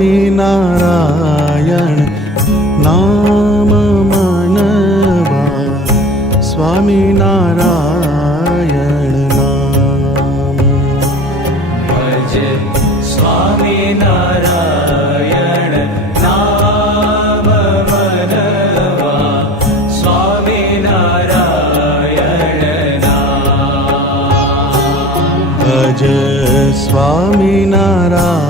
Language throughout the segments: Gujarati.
સ્વામિનારાયણ નામ માનવા સ્વામિનારાયણ નામ સ્વામિનારાયણ નામ માનવા સ્વામિનારાયણ નામ ભજ સ્વામિનારાયણ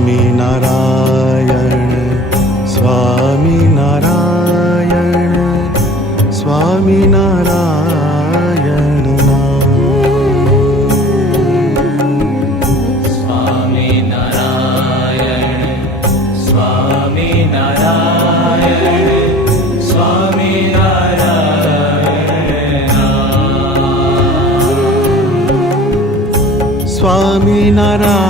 स्वामी नारायण स्वामी नारायण स्वामी नारायण स्वामी नारायण स्वामी नाराय स्वामी स्वामी नाराय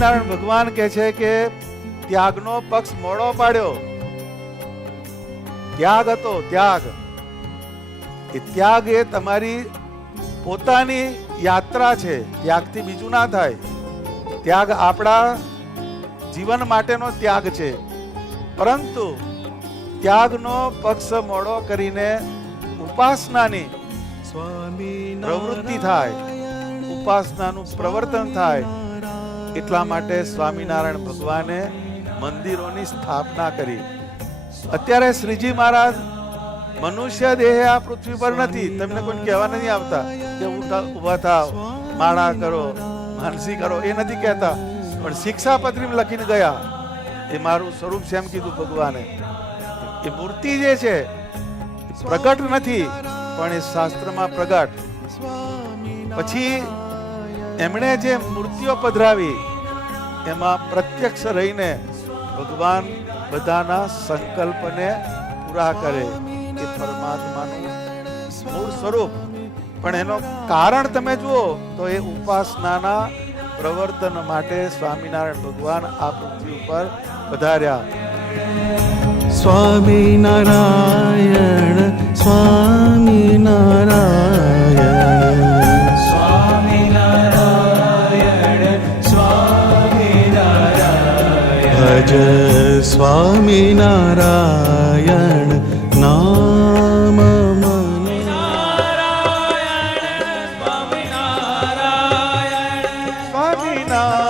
સ્વામિનારાયણ ભગવાન કે છે કે ત્યાગનો પક્ષ મોડો પાડ્યો. ત્યાગ હતો, ત્યાગ. એ ત્યાગ એ તમારી પોતાની યાત્રા છે, ત્યાગથી બીજું ના થાય. ત્યાગ આપણા જીવન માટેનો ત્યાગ છે. પરંતુ ત્યાગનો પક્ષ મોડો કરીને ઉપાસનાની પ્રવૃત્તિ થાય. ઉપાસનાનું પ્રવર્તન થાય. એટલા માટે સ્વામિનારાયણ ભગવાને મંદિરોની સ્થાપના કરી. અત્યારે શ્રીજી મહારાજ મનુષ્ય દેહ આ પૃથ્વી પર નથી. તમને કોઈ કહેવા નથી આવતા કે ઊભા થાવ, માળા કરો, માનસી કરો, એ નથી કહેતા. પણ શિક્ષાપત્રીમાં લખીને ગયા. એ મારું સ્વરૂપ છે એમ કીધું ભગવાને. એ મૂર્તિ જે છે પ્રગટ નથી, પણ એ શાસ્ત્રમાં પ્રગટ. પછી એમણે જે મૂર્તિઓ પધરાવી, એમાં પ્રત્યક્ષ રહીને ભગવાન બધાના સંકલ્પને પૂરા કરે એ પરમાત્માનું મૂળ સ્વરૂપ. પણ એનો કારણ તમે જુઓ તો એ ઉપાસનાના પ્રવર્તન માટે સ્વામિનારાયણ ભગવાન આ પૃથ્વી ઉપર પધાર્યા. સ્વામિનારાયણ સ્વામિનારાયણ. ભજ સ્વામી નારાયણ નામ સ્વામી નારાયણ